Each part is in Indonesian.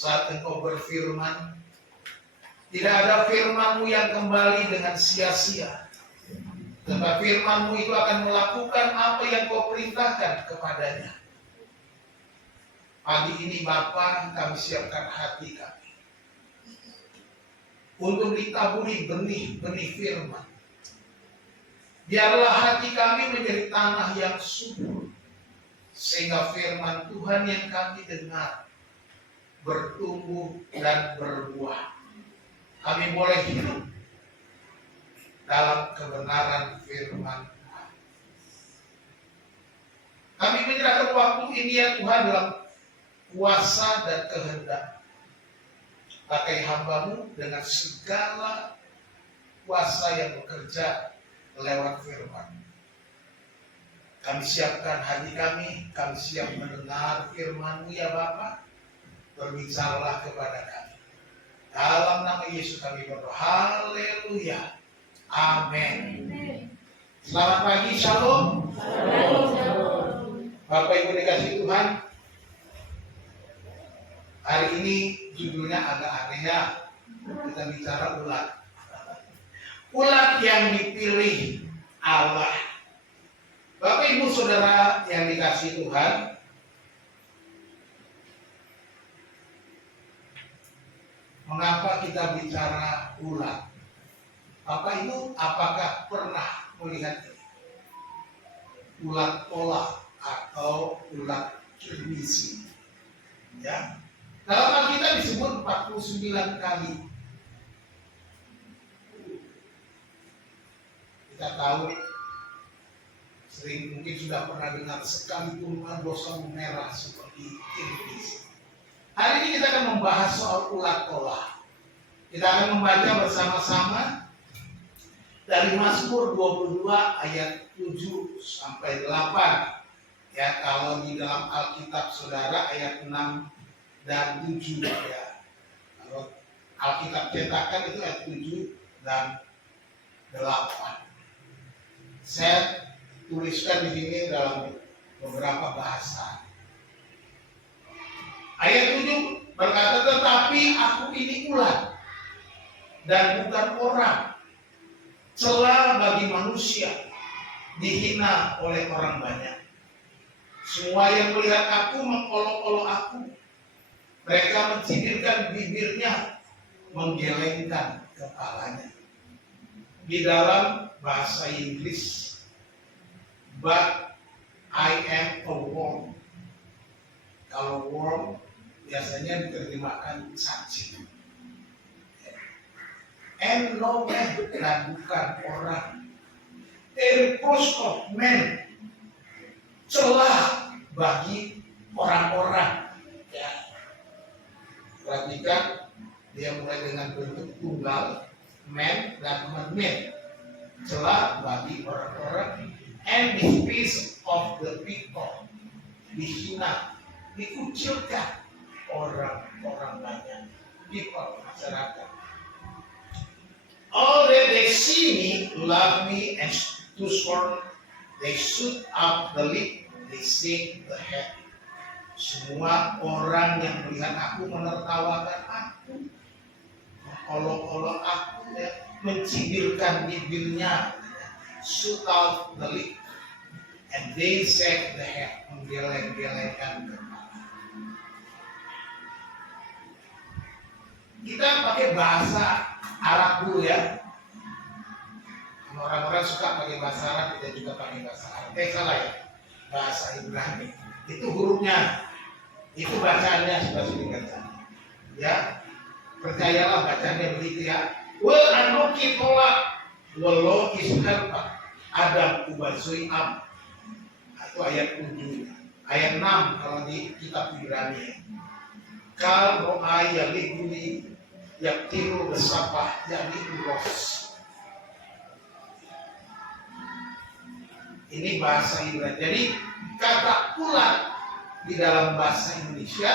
saat Engkau berfirman, tidak ada firman-Mu yang kembali dengan sia-sia. Tetapi firman-Mu itu akan melakukan apa yang Kau perintahkan kepadanya. Pagi ini Bapa, kami siapkan hati kami untuk ditaburi benih-benih firman. Biarlah hati kami menjadi tanah yang subur, sehingga firman Tuhan yang kami dengar bertumbuh dan berbuah. Kami boleh hidup dalam kebenaran firman Tuhan. Kami menyerahkan waktu ini ya Tuhan dalam kuasa dan kehendak. Pakai hamba-Mu dengan segala kuasa yang bekerja lewat firman. Kami siapkan hati kami siap mendengar firman-Mu ya Bapa. Berbicaralah kepada kami. Dalam nama Yesus kami berdoa. Haleluya. Amin. Selamat pagi, shalom. Bapak Ibu dikasih Tuhan. Hari ini judulnya agak aneh ya. Kita bicara ulat. Ulat yang dipilih Allah. Bapak Ibu Saudara yang dikasih Tuhan. Mengapa kita bicara ulat? Bapak Ibu apakah pernah melihat ini? Ulat pola atau ulat kirmisi. Ya. Dalam Alkitab disebut 49 kali. Kita tahu sering mungkin sudah pernah dengar sekalipun dosa merah seperti kirmisi. Hari ini kita akan membahas soal ulat pola. Kita akan membaca bersama-sama dari Mazmur 22 ayat 7 sampai 8. Ya, kalau di dalam Alkitab Saudara ayat 6 dan 7 ya. Kalau Alkitab cetakan itu ayat 7 dan 8. Saya tuliskan di sini dalam beberapa bahasa. Ayat 7 berkata, tetapi aku ini ulat dan bukan orang, celah bagi manusia, dihina oleh orang banyak. Semua yang melihat aku mengolok-olok aku. Mereka mencibirkan bibirnya, menggelengkan kepalanya. Di dalam bahasa Inggris, but I am a worm. Kalau worm biasanya diterjemahkan cacing. And no man, dan bukan orang. A reproach of men, celah bagi orang-orang. Ya. Perhatikan, dia mulai dengan bentuk tunggal, man dan men. Celah bagi orang-orang. And the peace of the people, dihina, dikucilkan orang-orang banyak, people, masyarakat. All that they see me, love me, and to scorn, they shoot up the lip, they shake the head. Semua orang yang melihat aku menertawakan aku, mengolok-olok aku, ya, mencibirkan bibirnya, shoot out the lip, and they shake the head, menggeleng-gelengkan kepala. Kita pakai bahasa Arab dulu ya. Orang-orang suka pakai bahasa Arab, kita juga pakai bahasa Arab. Salah ya, bahasa Ibrani. Itu hurufnya, itu bacaannya sudah sering baca. Ya, percayalah bacanya begitu ya. Well, anoki tolak, walau ishalpa, Adam ubasui am. Itu ayat 7. Ayat 6 kalau di kitab Ibrani. Kal ro'ay yaliguni yaktiru besapah jadi uros. Ini bahasa Ibrani. Jadi kata ulat di dalam bahasa Indonesia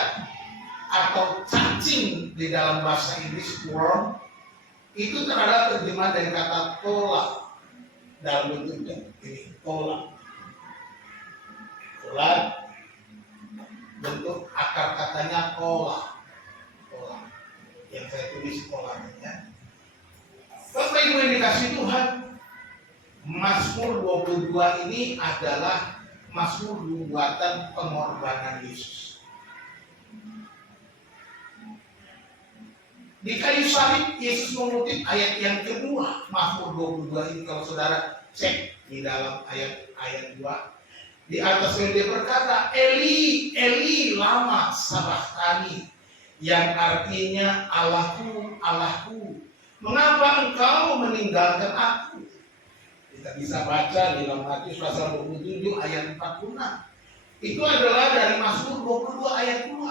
atau cacing di dalam bahasa Inggris worm itu terhadap terjemahan dari kata tola dalam bentuknya ini tola. Ulat bentuk akar katanya tola. di sekolahnya. Bapak Ibu yang dikasih Tuhan, Mazmur 22 ini adalah Mazmur buatan pengorbanan Yesus. Di kayu salib Yesus mengutip ayat yang kedua Mazmur 22 ini. Kalau saudara cek di dalam ayat 2, di atas dia berkata, Eli, Eli lama sabachthani, yang artinya Allahku, Allahku, mengapa engkau meninggalkan aku? Kita bisa baca di dalam Matius pasal 27 ayat 46. Itu adalah dari Mazmur 22 ayat 2.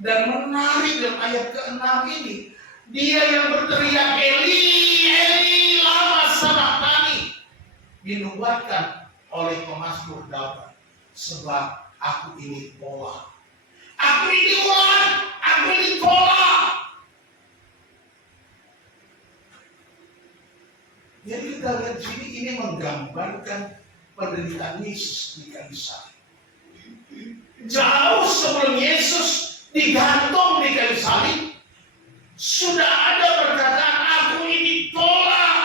Dan menarik dalam ayat ke-6 ini, dia yang berteriak Eli, Eli lama sabachthani, dinubuatkan oleh pemazmur Daud, sebab aku ini tolak. Aku ini tolak, aku ini tolak. Jadi kita lihat di sini, ini menggambarkan penderitaan Yesus di kayu salib. Jauh sebelum Yesus digantung di kayu salib, sudah ada perkataan aku ini tolak,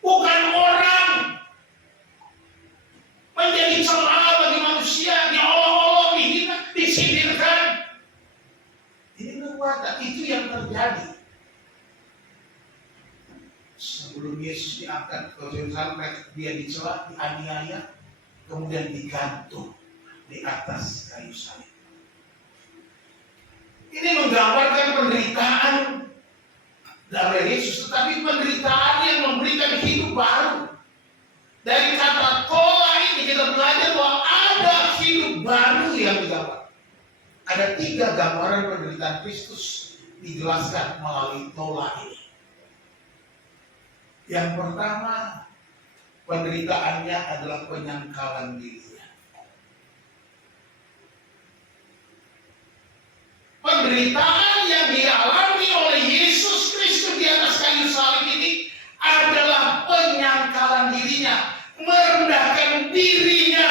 bukan orang, menjadi celah bagi manusia, diolok-olok, dihina, disindirkan. Ini nubuatan, itu yang terjadi. Sebelum Yesus diangkat ke Yerusalem, dia dicela, dianiaya, kemudian digantung di atas kayu salib. Ini menggambarkan penderitaan dari Yesus, tetapi penderitaan yang memberikan hidup baru. Dari kata tola ini kita belajar bahwa ada hidup baru yang digambar. Ada 3 gambaran penderitaan Kristus dijelaskan melalui tola ini. Yang pertama, penderitaannya adalah penyangkalan dirinya. Penderitaan yang dialami oleh Yesus Kristus di atas kayu salib ini adalah penyangkalan dirinya, merendahkan dirinya.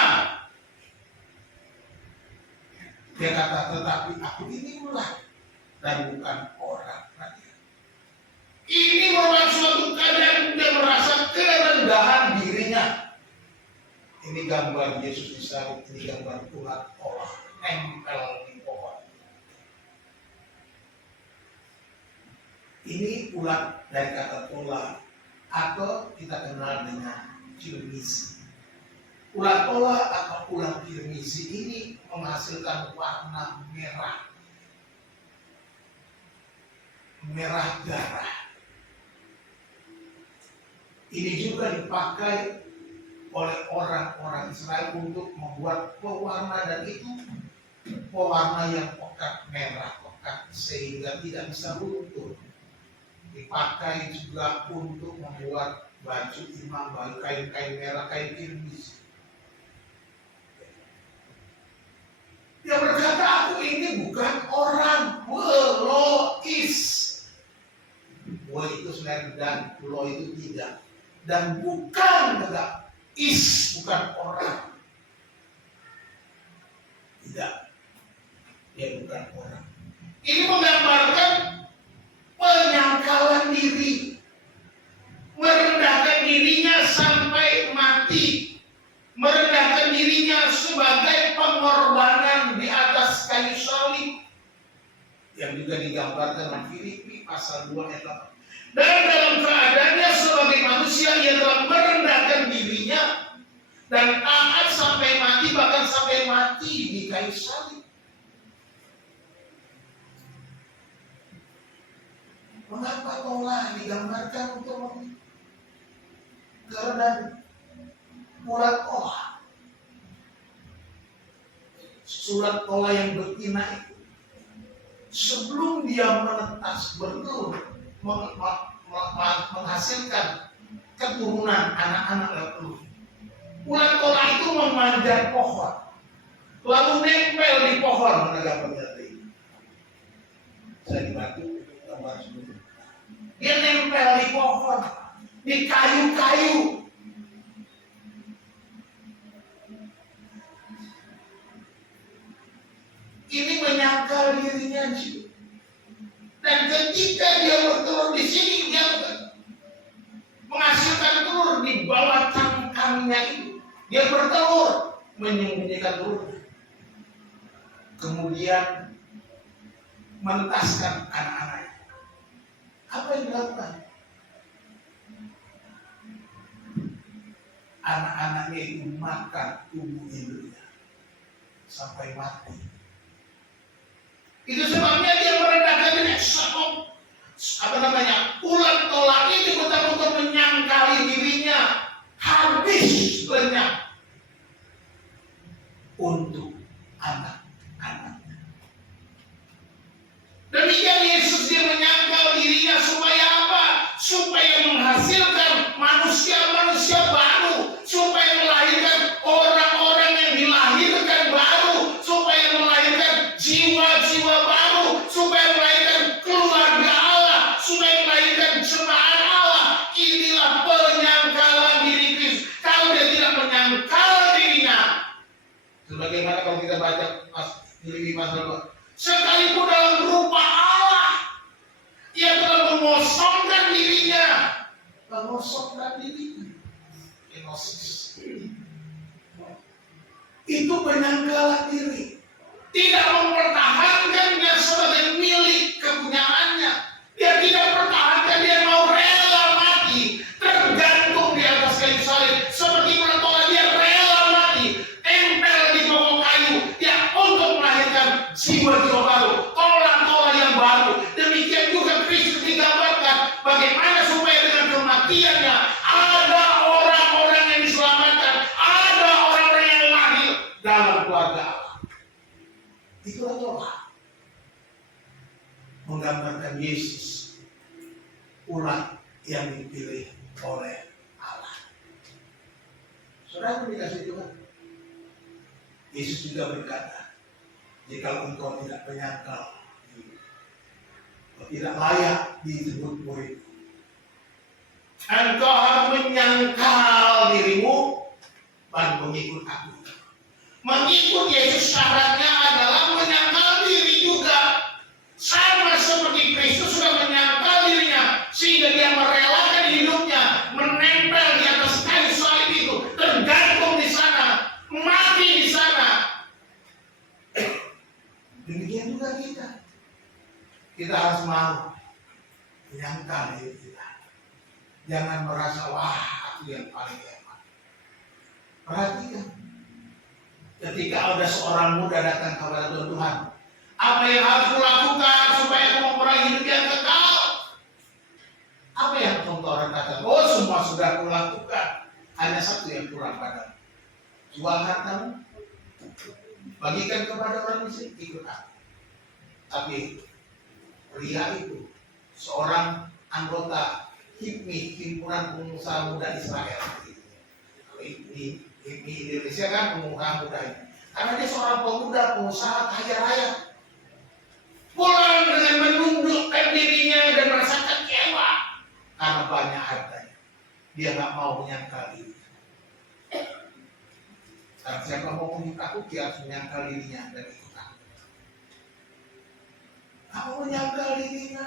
Dia kata, tetapi aku ini ulah dan bukan orang. Ini merupakan suatu keadaan dia merasa kerendahan dirinya. Ini gambar Yesus di salib, ini gambar ulat Allah nempel di pohon. Ini ulat dari kata tola, atau kita kenal dengan kirmisi. Ulat tola atau ulat kirmisi ini menghasilkan warna merah, merah darah. Ini juga dipakai oleh orang-orang Israel untuk membuat pewarna, dan itu pewarna yang pekat, merah pekat, sehingga tidak bisa luntur. Dipakai juga untuk membuat baju imam, kain-kain merah, kain kirmis. Dia berkata, aku ini bukan orang, Lois. Wo itu sebenarnya dan, lo itu tidak. Dan bukan juga bukan orang. Tidak. Dia bukan orang. Ini menggambarkan penyangkalan diri, merendahkan dirinya sampai mati, merendahkan dirinya sebagai pengorbanan di atas kayu salib, yang juga digambarkan dalam Filipi pasal 2 ayat 8. Dan dalam keadaannya sebagai manusia, ia telah merendahkan dirinya dan taat sampai mati, bahkan sampai mati di kayu salib. Mengapa tola digambarkan untuk kerendahan? Ulat tola, surat tola yang betina itu, sebelum dia menetas bertelur, menghasilkan keturunan anak-anak lelaki, ulat tola itu memanjat pohon, lalu nempel di pohon menegakkan jati. Saya dibantu gambar sebelumnya. Dia nempel di pohon, di kayu-kayu. Ini menyangkal dirinya juga. Dan ketika dia bertelur di sini, dia menghasilkan telur di bawah cangkangnya itu. Dia bertelur, menyembunyikan telurnya. Kemudian menentaskan anak-anaknya. Apa yang dilakukan? Anak-anaknya itu makan tubuh induknya sampai mati. Itu sebabnya dia merendahkan diri. Ulat tolak itu betul-betul menyangkali dirinya, habis lenyap untuk anak-anaknya. Demikian Yesus dia menyangkal dirinya supaya apa? Supaya menghasilkan manusia-manusia baru, supaya melahirkan orang-orang yang dilahirkan baru, supaya melahirkan jiwa-jiwa baru, supaya melahirkan keluarga Allah, supaya melahirkan jemaat Allah. Inilah penyangkalan diri Kristus. Kalau dia tidak menyangkal dirinya, sebagaimana kalau kita baca Filipi pasal 2, sekalipun dalam rupa Allah, ia telah mengosongkan dirinya. Mengosongkan dirinya. Enosis. Itu penyangkalan diri. Tidak mempertahankannya sebagai milik kepunyaannya. Dia tidak pertahankan, dia mau rela mati, tergantung di atas kayu salib. Seperti pentola, dia rela mati, tempel di pokok kayu, dia untuk melahirkan jiwa-jiwa baru, tola-tola yang baru. Demikian juga Kristus digambarkan bagaimana supaya dengan kematiannya ada orang-orang yang diselamatkan, ada orang-orang yang lahir dalam keluarga Allah. Itulah tola, menggambarkan Yesus, ulat yang dipilih oleh Allah. Saudara dikasih Tuhan, Yesus juga berkata, jika engkau tidak menyangkal, tidak layak disebut murid, engkau harus menyangkal dirimu dan mengikut aku. Mengikut Yesus syaratnya adalah menyangkal diri juga. Sama seperti Kristus sudah menyangkal dirinya, sehingga dia merelakan hidupnya, menempel di atas kayu salib itu, tergantung di sana, mati di sana. Demikian juga kita. Kita harus mau menyangkal diri kita. Jangan merasa, wah, aku yang paling hebat. Perhatikan. Ketika ada seorang muda datang kepada Tuhan, apa yang harus kulakukan supaya aku memperoleh hidup yang kekal? Apa yang engkau katakan? Oh, semua sudah kulakukan. Hanya satu yang kurang padamu. Jual hartamu, bagikan kepada orang miskin, ikut aku. Tapi pria itu seorang anggota HIPMI, himpunan pengusaha muda Israel. HIPMI Indonesia kan pengusaha muda ini. Karena dia seorang pemuda pengusaha kaya raya. Pulang dengan menundukkan dirinya dan merasa kecewa karena banyak hartanya. Dia nggak mau menyangkal diri. Karena siapa mau mengikut aku, dia harus menyangkal dirinya dan ikut aku. Kamu menyangkal dirinya.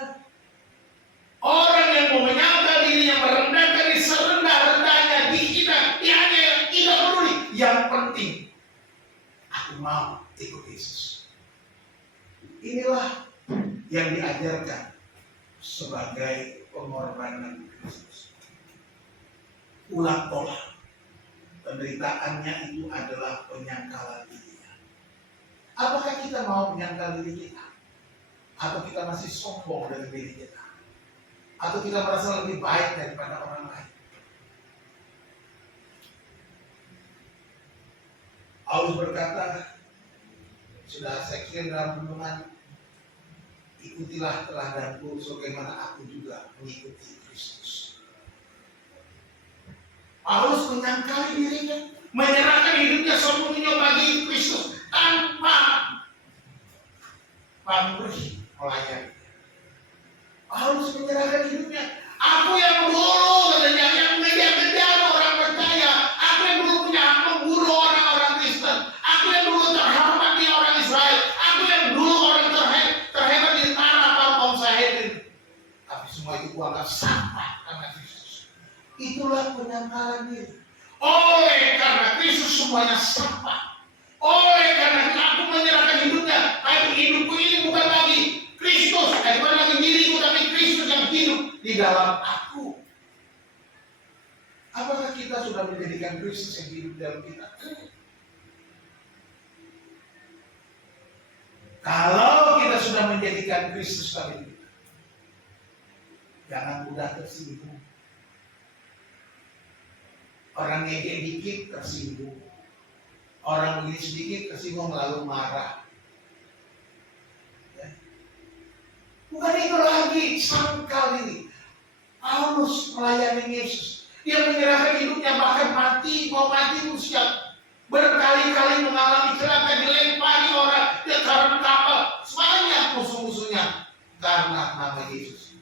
Orang yang mau menyangkal dirinya, merendahkan diri serendah-rendahnya, dihina, dianiaya, tidak peduli. Yang penting, aku mau ikut Yesus. Inilah yang diajarkan sebagai pengorbanan Kristus. Ulang tolak. Penderitaannya itu adalah penyangkalan dirinya. Apakah kita mau menyangkal diri kita? Atau kita masih sombong dari diri kita? Atau kita merasa lebih baik daripada orang lain? Paulus berkata, sudah saya kirim dalam renungan, ikutilah teladanku sebagaimana aku juga mengikuti Kristus. Paulus menyangkali dirinya, menyerahkan hidupnya sepenuhnya bagi Kristus tanpa pamrih melayani. Paulus menyerahkan hidupnya. Aku yang dulu katanya yang mengejar-kejar orang percaya, aku yang dulu punya hak membunuh orang-orang Kristen, aku yang dulu terhormat di orang Israel, aku yang dulu orang terhebat di tanah kaum Sahel kuanggap sampah karena Kristus. Itulah penyangkalan diri. Oleh karena Kristus semuanya sampah. Oleh karena aku menyerahkan hidupnya, tapi hidupku ini bukan lagi Kristus, bukan lagi diriku, tapi Kristus yang hidup di dalam aku. Apakah kita sudah menjadikan Kristus yang hidup dalam kita? Kalau kita sudah menjadikan Kristus dalam kita, jangan mudah tersinggung. Orang ngejek dikit tersinggung. Orang begini sedikit tersinggung lalu marah. Ya. Bukan itu lagi, sangkal ini. Paulus melayani Yesus. Dia menyerahkan hidupnya, bahkan mati, mau mati pun siap. Berkali-kali mengalami celaka, dilempari orang, dia karena kapal, banyak musuh-musuhnya karena nama Yesus.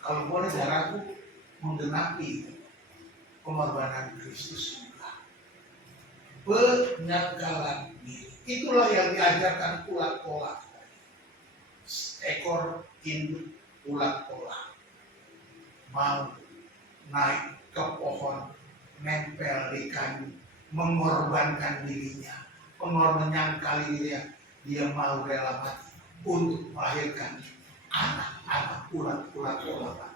Kalau boleh darahku menggenapi pengorbanan Kristus juga. Penyangkalan diri. Itulah yang diajarkan ulat-ulat. Ekor induk ulat-ulat mau naik ke pohon, nempel di kayu, mengorbankan dirinya, menyangkali dirinya, dia mau rela mati untuk melahirkan anak-anak ulat-ulat.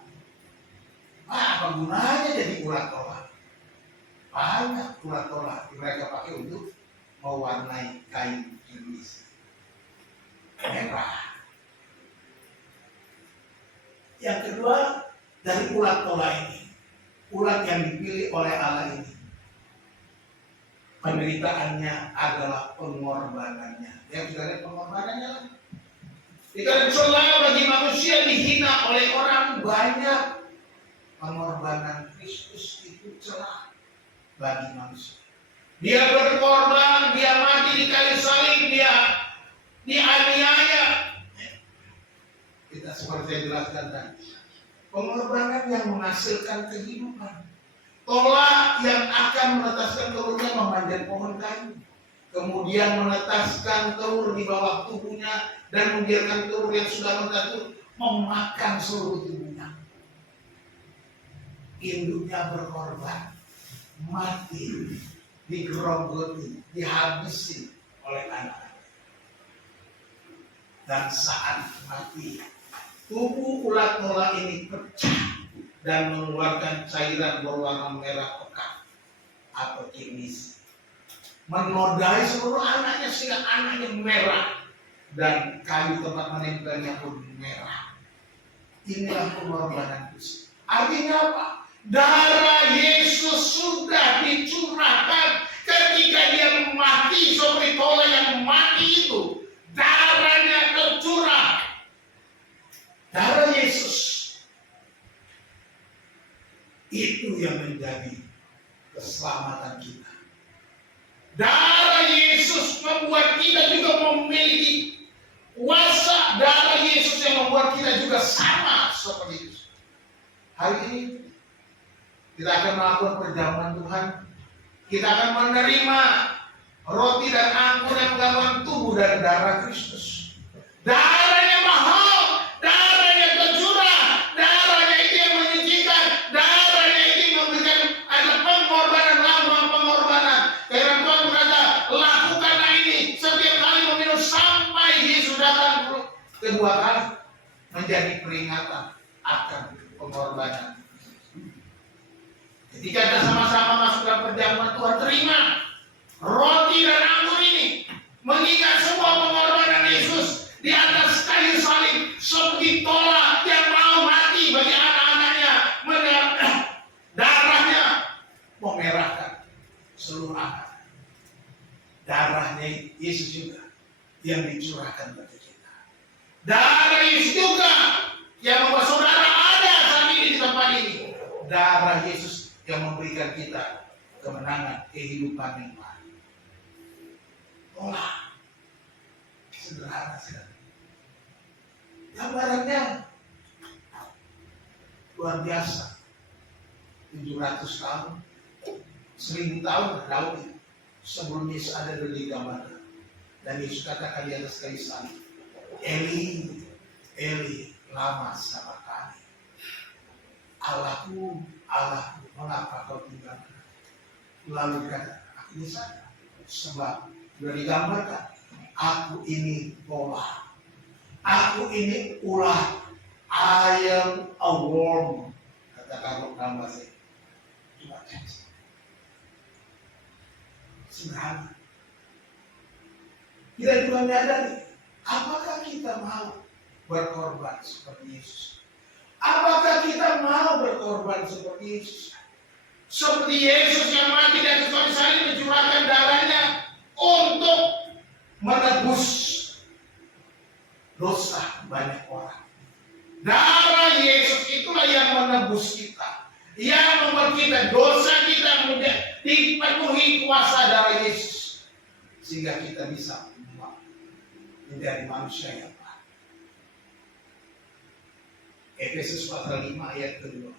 Apa gunanya jadi ulat-ulat? Banyak ulat-ulat mereka pakai untuk mewarnai kain jenis merah. Yang kedua, dari ulat-ulat ini, ulat yang dipilih oleh Allah ini, penderitaannya adalah pengorbanannya. Yang sudah ada pengorbanannya. Dikatakan celah bagi manusia dihina oleh orang banyak. Pengorbanan Kristus itu celah bagi manusia. Dia berkorban, dia mati di kayu salib, dia dianiaya. Kita seperti yang jelaskan tadi. Pengorbanan yang menghasilkan kehidupan. Tola yang akan menetaskan telurnya memanjat pohon kayu. Kemudian menetaskan telur di bawah tubuhnya dan membiarkan telur yang sudah menetas memakan seluruh tubuhnya. Induknya berkorban, mati, digerogoti, dihabisi oleh anak-anak. Dan saat mati, tubuh ulat-ulat ini pecah dan mengeluarkan cairan berwarna merah pekat atau kimis, menodai seluruh anaknya sehingga anaknya merah dan kayu tempat menempelnya pun merah. Inilah pengorbanan Kristus. Artinya apa? Darah Yesus sudah dicurahkan ketika dia mati seperti tola yang mati itu. Darahnya tercurah. Darah Yesus itu yang menjadi keselamatan kita. Darah Yesus membuat kita juga memiliki kuasa. Darah Yesus yang membuat kita juga sama seperti itu. Hari ini kita akan melakukan perjamuan Tuhan. Kita akan menerima roti dan anggur yang menggambarkan tubuh dan darah Kristus. Darahnya mahal, darahnya tercurah, darahnya itu yang menyucikan, darahnya itu yang memberikan ada pengorbanan, lambang pengorbanan. Karena Tuhan berkata, lakukanlah ini setiap kali meminum sampai Yesus datang kedua kali, menjadi peringatan akan pengorbanan. Ketika kita sama-sama masuk dalam perjamuan Tuhan, terima roti dan anggur ini, mengingat semua pengorbanan Yesus di atas kayu salib, seperti tola yang mau mati bagi anak-anaknya, darahnya memerahkan seluruh anak. Darahnya Yesus juga yang dicurahkan bagi kita. Darah Yesus juga yang membuat saudara ada saat ini di tempat ini. Darah Yesus yang memberikan kita kemenangan, kehidupan yang baru. Olah, sederhana sekali. Gambarannya luar biasa. 700 tahun, 1000 tahun Daud sebelum Yesus ada di gambar. Dan Yesus katakan di atas kayu salib, Eli, Eli lama sabachthani. Allahku, Allahku, mengapa kau tinggalkan? Lalu kata, aku ini sadar. Sebab sudah digambarkan, aku ini bola. Aku ini ulah. I am a worm. Kata kalau nama saya. Cuma teks. Sederhana. Kita juga menyadari, apakah kita mau berkorban seperti Yesus? Apakah kita mau berkorban seperti Yesus? Seperti Yesus yang mati dan kayu salib mencurahkan darahnya untuk menebus dosa banyak orang. Darah Yesus itulah yang menebus kita, yang membuat kita dosa kita dipenuhi kuasa darah Yesus, sehingga kita bisa menjadi manusia yang baik. Efesus pasal 5 ayat kedua.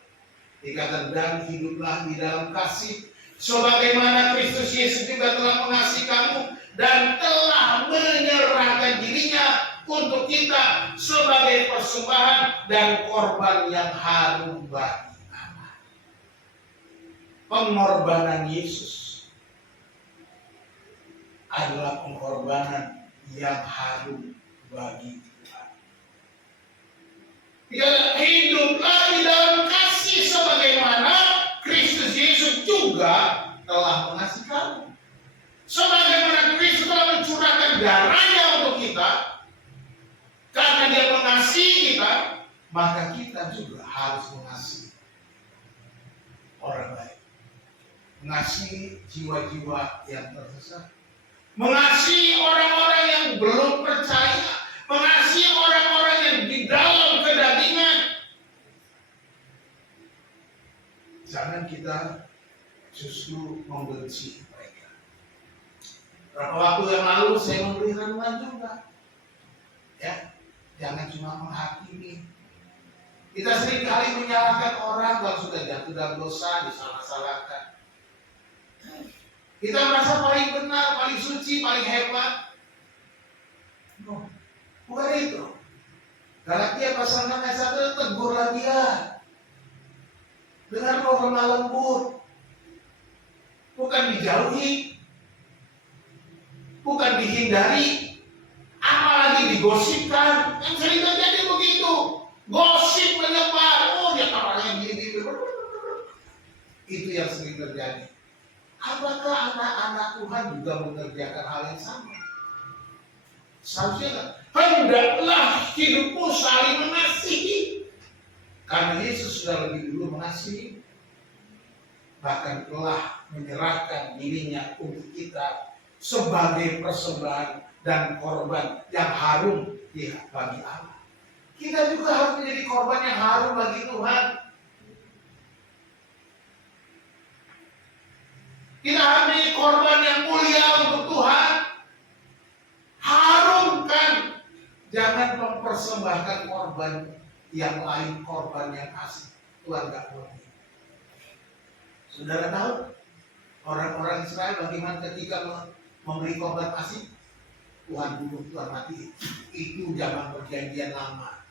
Dikatakan, dan hiduplah di dalam kasih, sebagaimana Kristus Yesus juga telah mengasihi kamu dan telah menyerahkan dirinya untuk kita sebagai persembahan dan korban yang harum bagi Allah. Pengorbanan Yesus adalah pengorbanan yang harum bagi Tuhan. Ya, hiduplah di dalam kasih sebagaimana Kristus Yesus juga telah mengasihi kamu. Sebagaimana Kristus telah mencurahkan darahnya untuk kita, karena Dia mengasihi kita, maka kita juga harus mengasihi orang lain. Mengasihi jiwa-jiwa yang tersesat. Mengasihi orang-orang yang belum percaya, mengasihi orang-orang yang di dalam kedagingan. Jangan kita justru membenci mereka. Berapa waktu yang lalu saya memberi renungan juga, ya, jangan cuma menghakimi. Kita seringkali menyalahkan orang kalau sudah jatuh dalam dosa, disalah-salahkan. Kita merasa paling benar, paling suci, paling hebat. No, bukan itu. Galatia pasal 6 ayat 1, tegurlah dia dengan roh lemah lembut, bukan dijauhi, bukan dihindari, apalagi digosipkan. Yang sering terjadi begitu, gosip menyebar. Oh, dia orangnya gini. Itu yang sering terjadi. Apakah anak-anak Tuhan juga mengerjakan hal yang sama? Seharusnya hendaklah hidupmu saling mengasihi, karena Yesus sudah lebih dulu mengasihi, bahkan telah menyerahkan dirinya untuk kita sebagai persembahan dan korban yang harum bagi Allah. Kita juga harus menjadi korban yang harum bagi Tuhan. Kita harus menjadi korban yang mulia untuk Tuhan. Harumkan. Jangan mempersembahkan korban yang lain, korban yang asing. Tuhan gak boleh. Saudara tahu orang-orang Israel bagaimana ketika memberi korban asing? Tuhan bunuh, Tuhan mati. Itu zaman perjanjian lama.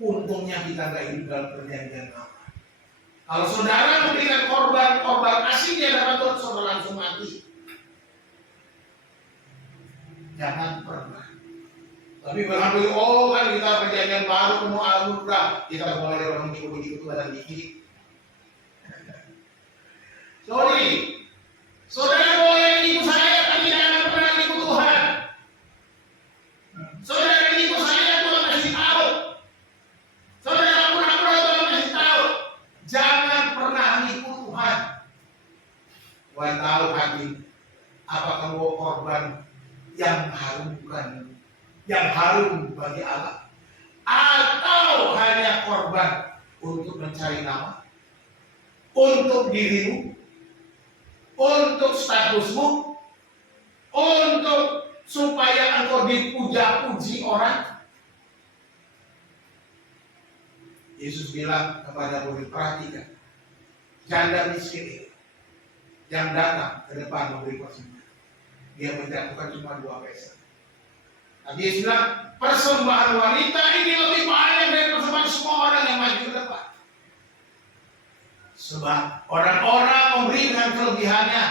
Untungnya kita gak hidup dalam perjanjian lama. Kalau saudara memberikan korban asing di hadapan Tuhan, saudara langsung mati. Jangan pernah. Tapi berhamdulillah, oh kan kita perjanjian baru, mau anugerah, kita mulai orang begitu dan dikit. Sorry, saudara boleh menipu saya, tapi jangan pernah menipu Tuhan. Saudara menipu saya, Tuhan kasih tahu. Saudara pura-pura, Tuhan kasih tahu. Jangan pernah menipu Tuhan. Tuhan tahu hakim, apakah mau korban yang harum bagi Allah, atau hanya korban untuk mencari nama, untuk dirimu, untuk statusmu, untuk supaya engkau dipuja-puji orang. Yesus bilang kepada murid, perhatikan, janda miskin itu yang datang ke depan memberi persembahan, dia menjatuhkan cuma 2 peser. Tadi Yesus bilang, persembahan wanita ini lebih banyak dari persembahan semua orang yang maju ke depan. Sebab orang-orang memberi dengan kelebihannya,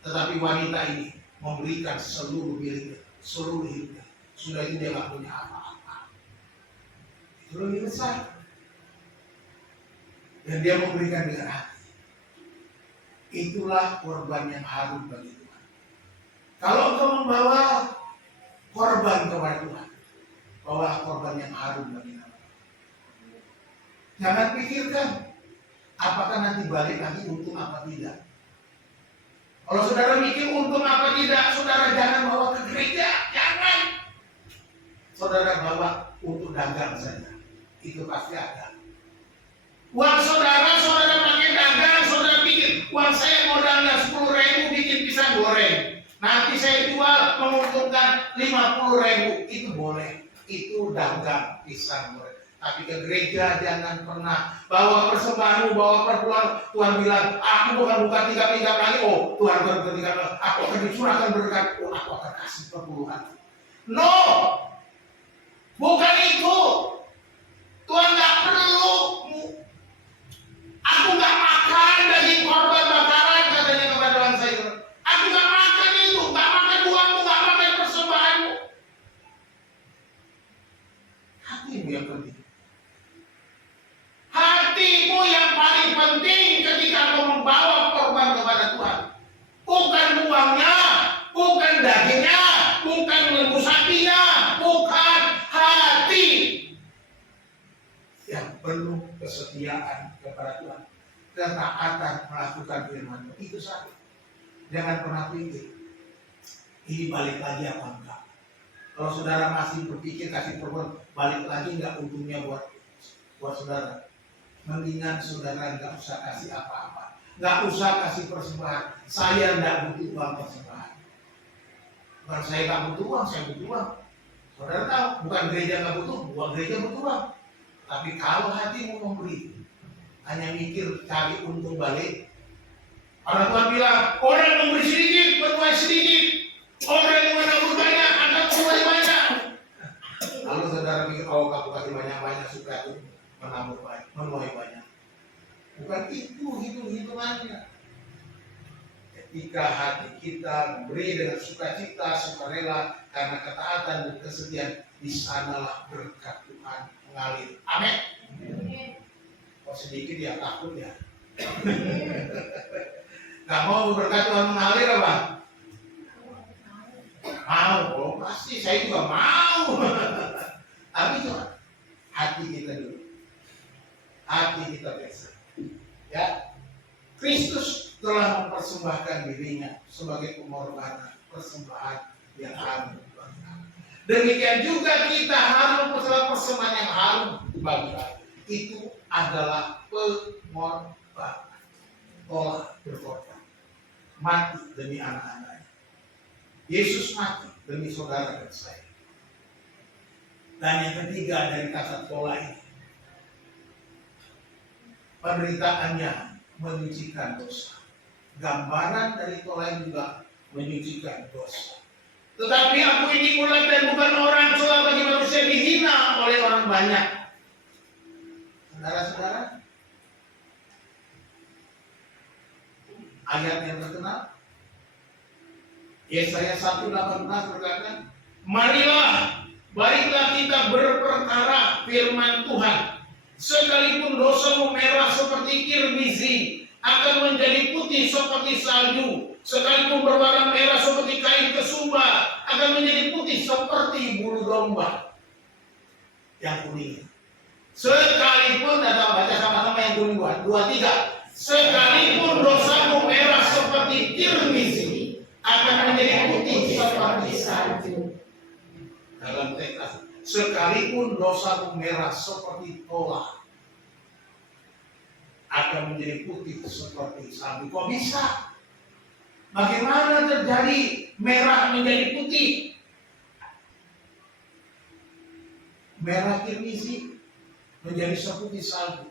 tetapi wanita ini memberikan seluruh miliknya, seluruh hidupnya. Sudah itu dia nggak punya apa-apa. Itu lebih besar. Dan dia memberikan dengan hati. Itulah korban yang harum bagi Tuhan. Kalau engkau membawa korban kepada Tuhan, bawa korban yang harum bagi nama. Jangan pikirkan apakah nanti balik nanti untung apa tidak. Kalau saudara mikir untung apa tidak, saudara jangan bawa ke gereja, jangan. Saudara bawa untuk dagang saja, itu pasti ada. Uang saudara pakai dagang, saudara pikir uang saya modalnya 10.000 bikin pisang goreng. Nanti saya jual menguntungkan 50.000, itu boleh, itu dagang pisang goreng. Tapi ke gereja jangan pernah bawa persembahanmu, bawa perpuluhan. Tuhan bilang, aku bukan buka 3 lagi. Oh, Tuhan berkata, aku akan dicurahkan berkat. Oh, aku akan kasih perpuluhan. No, bukan itu. Tuhan nggak perlu. Aku nggak makan daging korban bakaran, katanya kepada Tuhan saya. Aku nggak makan itu, nggak makan uangmu, nggak makan persembahanmu. Hatimu yang penting. Hatimu yang paling penting ketika kau membawa korban kepada Tuhan. Bukan uangnya, bukan dagingnya, bukan lembu sapinya, bukan hati yang penuh kesetiaan kepada Tuhan, ketaatan melakukan firman. Itu saja. Jangan pernah pikir ini balik lagi apa enggak. Kalau saudara masih berpikir kasih perbuatan balik lagi enggak untungnya buat saudara, mendingan saudara enggak usah kasih apa-apa, enggak usah kasih persembahan. Saya enggak butuh uang persembahan. Bukan saya enggak butuh uang, saya butuh uang. Saudara tahu, bukan gereja enggak butuh, bukan gereja butuh uang. Tapi kalau hatimu memberi, hanya mikir cari untung balik. Orang Tuhan bilang, orang yang memberi sedikit, berbuat sedikit. Orang yang menabur banyak, akan berbuat banyak. Lalu saudara pikir, oh kamu kasih banyak-banyak, suka itu menabur banyak, menuai banyak. Bukan itu hitung-hitungannya. Ketika hati kita memberi dengan sukacita, sukarela, karena ketaatan dan kesetiaan, di sanalah berkat Tuhan mengalir. Amin. Kok sedikit ya takut ya. Gak mau berkat Tuhan mengalir apa? Mau, oh pasti saya juga mau. Tapi cuma hati kita dulu. Hati kita biasa. Ya, Kristus telah mempersembahkan dirinya sebagai pengorbanan, persembahan yang harum bagi Allah. Demikian juga kita harus mempersembahkan persembahan yang harum bagi Allah. Itu adalah pengorbanan. Olah berkorban, mati demi anak-anaknya. Yesus mati demi saudara dan saya. Dan yang ketiga dari kata tola ini, penderitaannya menyucikan dosa. Gambaran dari tola ini juga menyucikan dosa. Tetapi aku ini ulat dan bukan orang, sebab bagi manusia dihina oleh orang banyak. Saudara-saudara, ayat yang terkenal Yesaya 1:18 berkata, marilah, baiklah kita berperkara firman Tuhan. Sekalipun dosamu merah seperti kirmizi, akan menjadi putih seperti salju. Sekalipun berwarna merah seperti kain kesumba, akan menjadi putih seperti bulu domba. Yang kuning. Sekalipun, atau baca sama-sama yang kuning, 2, 3. Sekalipun dosamu merah seperti kirmizi, akan menjadi putih seperti salju. Dalam teks, sekalipun dosamu merah seperti tola, akan menjadi putih seperti salju. Kok bisa? Bagaimana terjadi merah menjadi putih? Merah kirmizi menjadi seperti salju.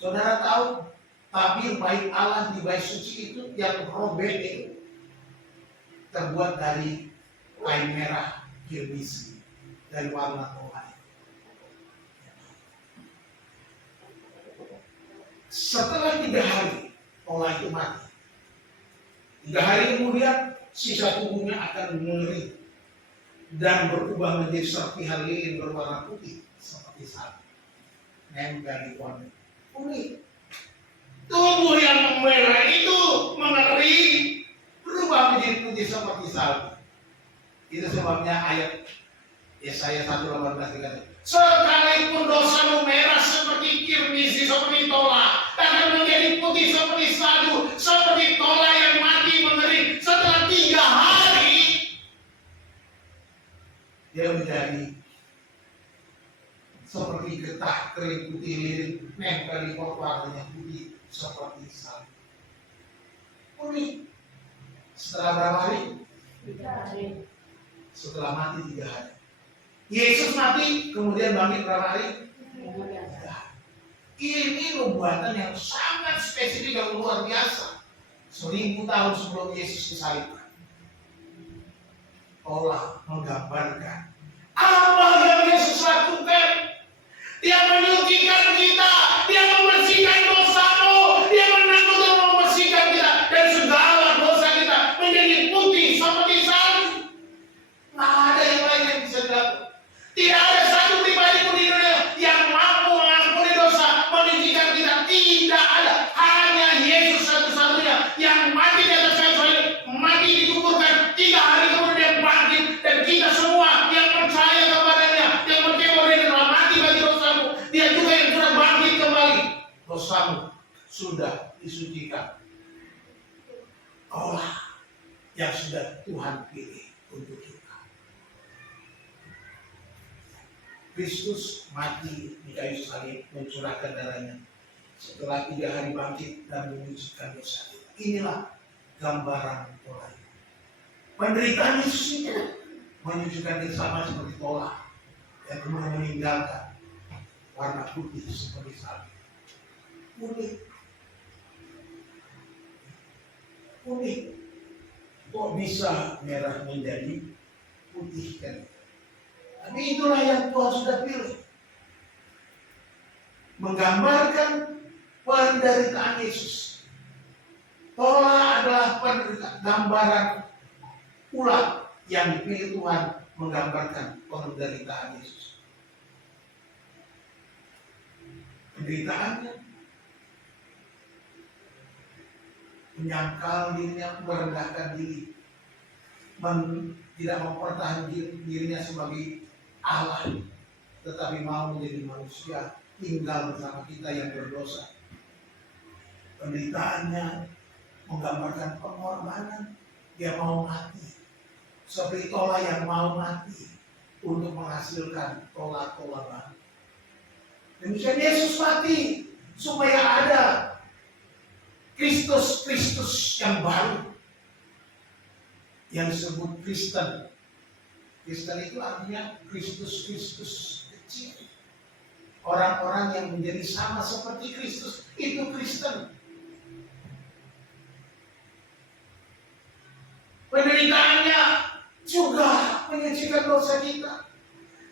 Saudara tahu tabir bait Allah di bait suci itu yang robek itu terbuat dari kain merah kirmisi dari warna tola. Setelah 3 hari tola itu mati. 3 hari kemudian sisa tubuhnya akan mengering dan berubah menjadi serpihan lilin berwarna putih seperti salju. Nempel di warna kuning. Tubuh yang merah itu mengering, berubah menjadi putih seperti salju. Itu sebabnya ayat Yesaya 1:18 dikatakan, sekalipun dosamu merah seperti kirmisi, seperti tola, akan menjadi putih seperti salju, seperti tola yang mati mengering. Setelah 3 hari, dia menjadi seperti getah kering putih lilin, nempel di warnanya putih seperti salju. Unik. Setelah berapa hari? 3 hari. Setelah mati 3 hari. Yesus mati, kemudian bangkit berapa hari? 3 hari. Ini nubuatan yang sangat spesifik dan luar biasa. 1000 tahun sebelum Yesus disalibkan. Allah menggambarkan apa yang Yesus lakukan. Dia menyucikan kita, dia membersihkan dosamu, dia menanggung dan membersihkan kita, dan segala dosa kita menjadi putih seperti salju. Nggak ada yang lain yang bisa dilakukan. Tidak ada satu pribadi pun di dunia yang mampu mengampuni dosa, menyucikan kita. Tidak ada. Hanya Yesus satu-satunya yang mati di atas kayu salib, mati dikuburkan, 3 hari kemudian bangkit, dan kita semua yang percaya kepadanya, yang percaya kepadanya telah mati bagi dosamu, dia juga yang sudah bangkit kembali. Dosamu sudah disucikan. Allah yang sudah Tuhan pilih untuk kita. Kristus mati di kayu salib, mencurahkan darahnya. Setelah 3 hari bangkit dan menyucikan dosa kita. Inilah gambaran tola. Penderitaan Yesus itu menyucikan kita sama seperti tola yang kemudian meninggalkan warna putih seperti salju. Unik. Unik. Kok bisa merah menjadi putih kan? Tapi itulah yang Tuhan sudah pilih. Menggambarkan penderitaan Yesus. Tola adalah gambaran ulang yang dipilih Tuhan menggambarkan penderitaan Yesus. Penderitaannya menyangkal dirinya, merendahkan diri, tidak mempertahankan dirinya sebagai Allah, tetapi mau menjadi manusia, tinggal bersama kita yang berdosa. Penderitaannya menggambarkan pengorbanan. Dia mau mati seperti tola yang mau mati untuk menghasilkan tola-tola baru. Demikian Yesus mati supaya ada Kristus yang baru, yang disebut Kristen. Kristen itu artinya Kristus kecil. Orang-orang yang menjadi sama seperti Kristus itu Kristen. Penderitaannya juga menyucikan dosa kita.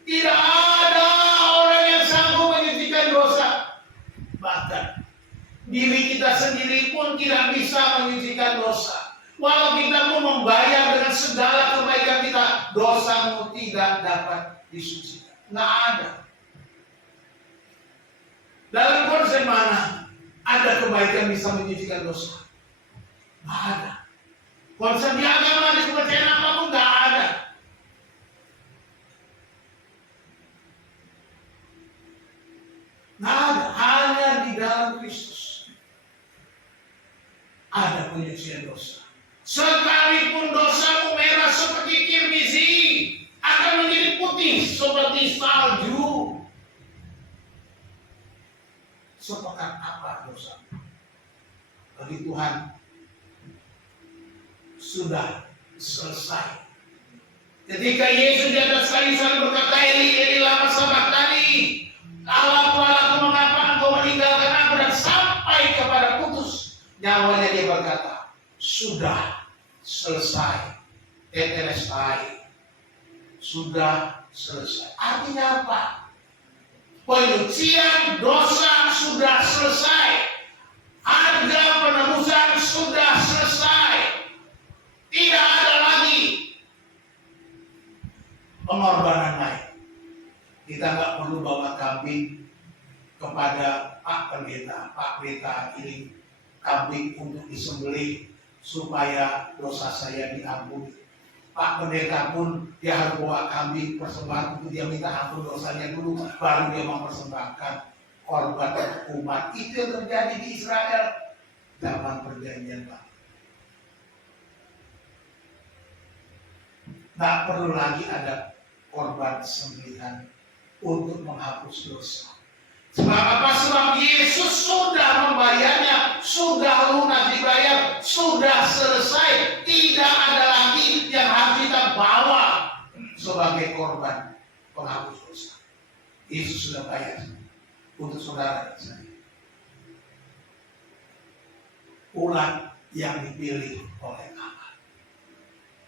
Tidak ada orang yang sanggup menyucikan dosa. Bahkan diri kita sendiri pun tidak bisa menyucikan dosa. Walau kita mau membayar dengan segala kebaikan kita, dosamu tidak dapat disucikan. Nggak ada. Dalam konsep mana ada kebaikan bisa menyucikan dosa? Nggak ada. Konsep di agama, di kepercayaan apapun nggak ada. Nggak ada. Hanya di dalam Kristus ada penyucian dosa. Sekalipun dosamu merah seperti kirmisi, akan menjadi putih seperti salju. Sepekat apa dosa? Bagi Tuhan sudah selesai. Ketika Yesus di atas kayu salib berkata, Eli, Eli lama sabachthani, Allahku, Allahku, mengapa engkau meninggalkan aku, dan sampai kepada putus nyawanya dia berkata, sudah selesai, tetelestai. sudah selesai. Artinya apa? Penyucian dosa sudah selesai. Harga penebusan sudah selesai. Tidak ada lagi pengorbanan lain. Kita nggak perlu bawa kambing kepada Pak Pendeta ini kambing untuk disembelih supaya dosa saya diampuni. Pak Pendeta pun dia harus bawa kambing persembahan untuk dia minta ampun dosanya dulu, baru dia mempersembahkan korban umat. Itu yang terjadi di Israel zaman perjanjian baru. Nggak perlu lagi ada korban sembelihan untuk menghapus dosa. Sebab apa? Sebab Yesus sudah membayarnya, sudah lunas dibayar, sudah selesai. Tidak ada lagi yang harus kita bawa sebagai korban penghapus dosa. Yesus sudah bayar untuk saudara dan saya. Ulat yang dipilih oleh Allah.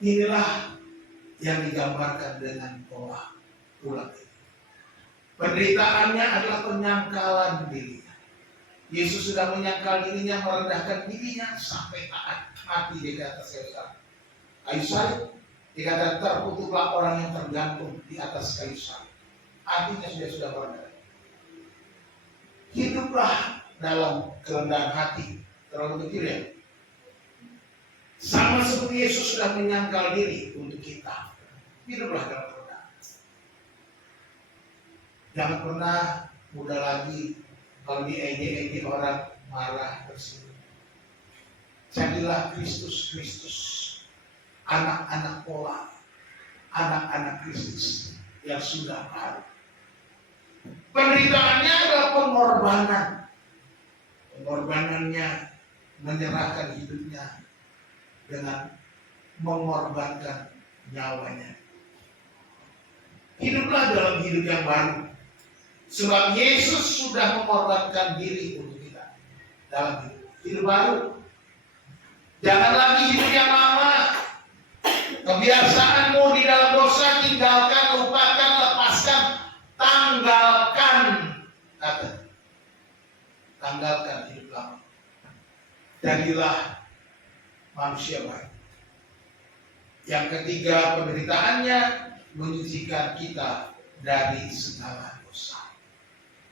Inilah yang digambarkan dengan pola ulat itu. Penderitaannya adalah penyangkalan dirinya. Yesus sudah menyangkal dirinya, merendahkan dirinya sampai taat mati di atas kayu salib. Dikatakan terkutuklah orang yang tergantung di atas kayu salib. Artinya sudah merendah. Hiduplah dalam kerendahan hati. Terlalu kecil ya. Sama seperti Yesus sudah menyangkal diri untuk kita. Hiduplah dalam kerendahan. Jangan pernah mudah lagi kalau diejek-ejek orang marah tersinggung. Jadilah Kristus, anak-anak pola, anak-anak Kristus yang sudah baru. Penderitaannya adalah pengorbanan. Pengorbanannya menyerahkan hidupnya dengan mengorbankan nyawanya. Hiduplah dalam hidup yang baru. Sebab Yesus sudah mengorbankan diri untuk kita dalam hidup baru. Jangan lagi hidup yang lama. Kebiasaanmu di dalam dosa tinggalkan, lupakan, lepaskan, tanggalkan. Tanggalkan hidup lama. Jadilah manusia baru. Yang ketiga, penderitaannya menyucikan kita dari segala dosa.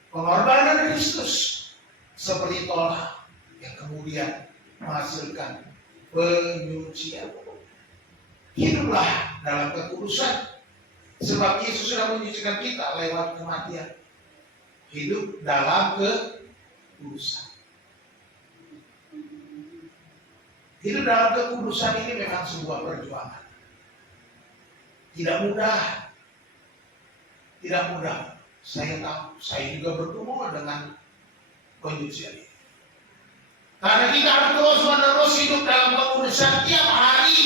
Pengorbanan Kristus seperti tolah yang kemudian menghasilkan penyucian. Hiduplah dalam kekudusan sebab Yesus sudah menyucikan kita lewat kematian. Hidup dalam kekudusan. Hidup dalam kekudusan ini memang sebuah perjuangan. Tidak mudah. Tidak mudah. Saya tahu, saya juga bergumul dengan penyucian ini. Karena kita harus terus-menerus hidup dalam kekudusan tiap hari.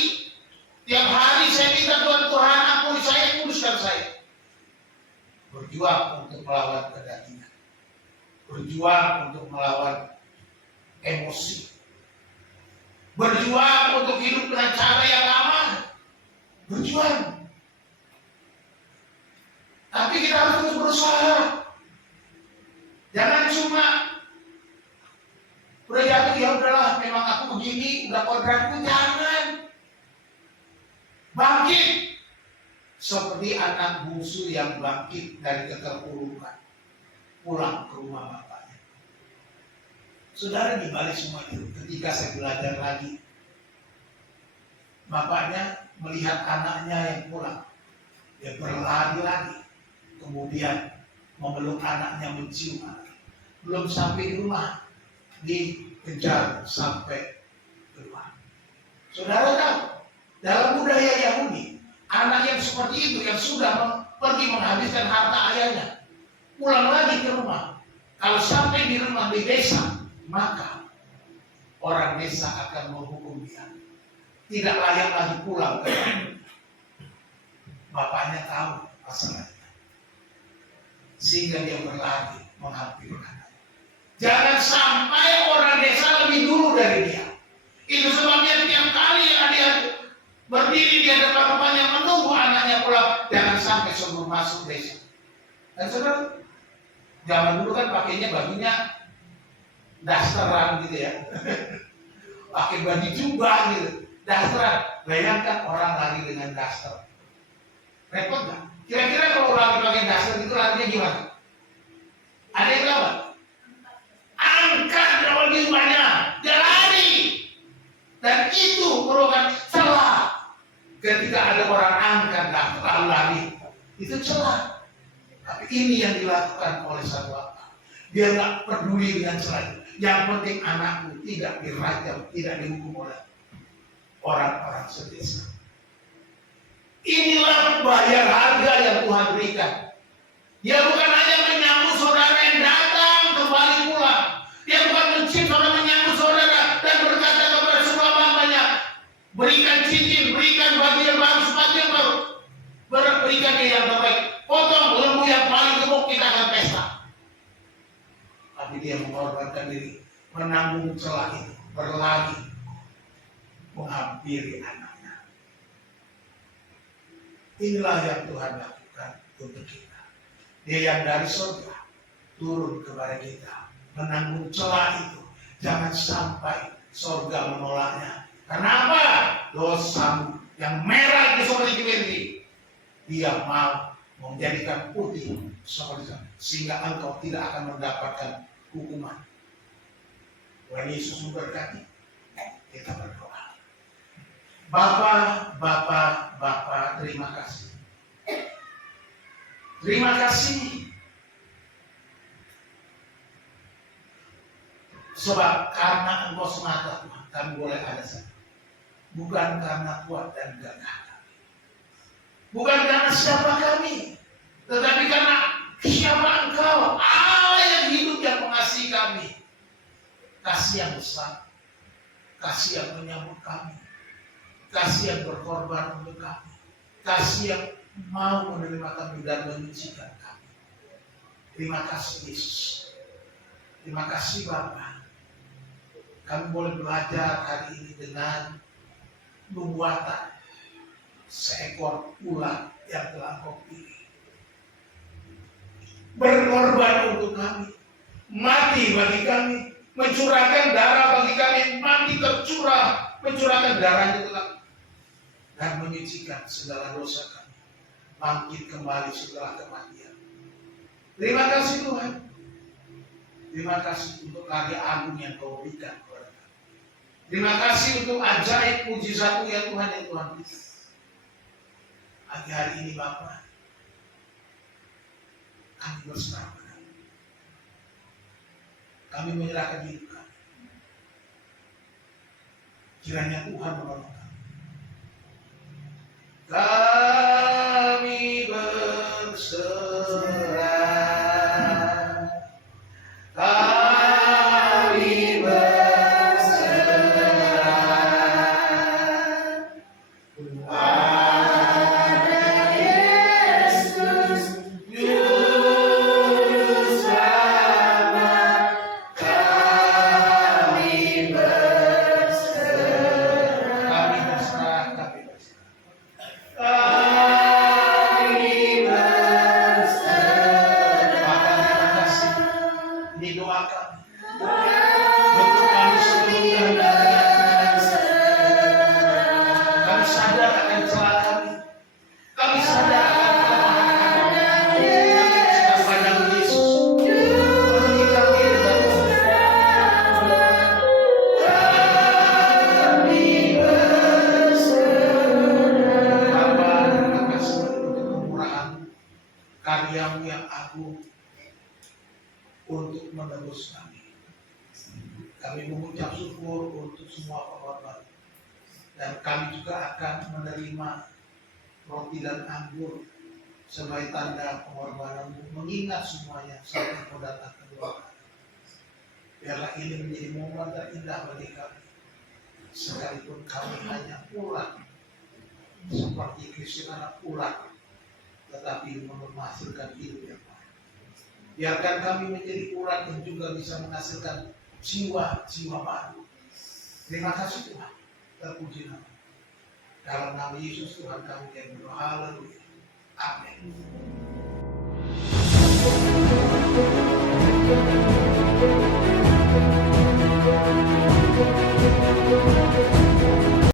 Tiap hari saya minta Tuhan ampuni saya, kuduskan saya. Berjuang untuk melawan kedagingan. Berjuang untuk melawan emosi. Berjuang untuk hidup dengan cara yang lama. Berjuang. Tapi kita harus terus berusaha. Jangan cuma udah jatuh, ya udahlah, memang aku begini, udah kodratku. Jangan. Bangkit. Seperti anak bungsu yang bangkit dari keterpurukan. Pulang ke rumah bapaknya. Saudara, di balik semua itu, ketika saya belajar lagi, bapaknya melihat anaknya yang pulang. Dia berlari lagi. Kemudian memeluk anaknya, mencium anaknya. Belum sampai di rumah, dikejar sampai keluar. Saudara tahu, dalam budaya Yahudi, anak yang seperti itu yang sudah pergi menghabiskan harta ayahnya, pulang lagi ke rumah. Kalau sampai di rumah di desa, maka orang desa akan menghukum dia. Tidak layak lagi pulang ke rumah. Bapaknya tahu masalahnya. Sehingga dia berlari menghampiri anaknya. Jangan sampai orang desa lebih dulu dari dia. Itu sebabnya tiap kali dia berdiri di hadapan bapaknya menunggu anaknya pulang, jangan sampai sebelum masuk desa. Dan saudara, zaman dulu kan pakainya bajunya dasteran gitu ya. Pakai baju jubah gitu, dasteran. Bayangkan orang lari dengan daster. Repot nggak? Kira-kira kalau lari pakai daster itu larinya gimana? Ada yang tahu nggak? Angkat lawan jubahnya, dia lari. Dan itu merupakan celah. Ketika ada orang angkat lalu lari, itu celah. Tapi ini yang dilakukan oleh satu apa? Dia nggak peduli dengan celah itu. Yang penting anakku tidak dirajam, tidak dihukum oleh orang-orang sedesa. Inilah bayar harga yang Tuhan berikan. Dia bukan hanya menyambut saudara yang datang kembali pulang. Dia bukan mencium saudara, menyambut saudara dan berkata kepada semua bapaknya, berikan cincin, berikan baju yang baru, sepatu yang baru, berikan dia yang terbaik. Potong lembu yang paling gemuk, kita akan pesta. Tapi dia mengorbankan diri, menanggung celah itu, berlari, menghampiri anaknya. Inilah yang Tuhan lakukan untuk kita. Dia yang dari surga turun kepada kita, menanggung celah itu. Jangan sampai surga menolaknya. Kenapa? Dosamu yang merah itu seperti kelinci, dia mau menjadikan putih seperti itu, sehingga engkau tidak akan mendapatkan hukuman. Tuhan Yesus memberkati. Kita berdoa. Bapa, terima kasih. Terima kasih. Sebab karena Engkau semata Tuhan, kami boleh ada saja. Bukan karena kuat dan gagah kami. Bukan karena siapa kami, tetapi karena siapa Engkau, Allah yang hidup yang mengasihi kami. Kasih yang besar, kasih yang menyambut kami, kasih yang berkorban untuk kami, kasih yang mau menerima kami dan menyucikan kami. Terima kasih Yesus. Terima kasih Bapa. Kami boleh belajar hari ini dengan nubuatan seekor ulat yang telah Kau pilih. Berkorban untuk kami, mati bagi kami, mencurahkan darah bagi kami, mati tercurah, mencurahkan darahnya telah dan menyucikan segala dosa kami, bangkit kembali setelah kematian. Terima kasih Tuhan. Terima kasih untuk karya agung yang Kau berikan kepada kami. Terima kasih untuk ajaib mujizat-Mu ya Tuhan yang Tuhan berikan. Pagi hari ini Bapa, kami berserah padamu. Kami menyerahkan hidup kami. Kiranya Tuhan menolong kami. Kami berserah. Kami berserah. Pada Yesus Juru Selamat. Kami berserah. Kami berserah. Kami berserah. Kami berserah. Bapa, terima kasih. Ini doa kami. Bentuk kami sebelum kami sadar akan celah kami. Kami sadar akan kelemahan kami. Kami sedang pada Yesus. Penuhi kami dengan Bapa, terima kasih untuk kemurahan karya-Mu yang agung untuk menebus kami. Kami mengucap syukur untuk semua pengorban. Dan kami juga akan menerima roti dan anggur sebagai tanda pengorbanan-Mu, mengingat semuanya saat Engkau datang kedua kali. Biarlah ini menjadi momen terindah bagi kami. Sekalipun kami hanya ulat, seperti Kristus anak ulat, tetapi menghasilkan hidup yang baik. Biarkan kami menjadi ulat yang juga bisa menghasilkan jiwa-jiwa baru. Terima kasih Tuhan. Terpuji nama. Dalam nama Yesus Tuhan kami yang berdoa. Haleluya. Amin.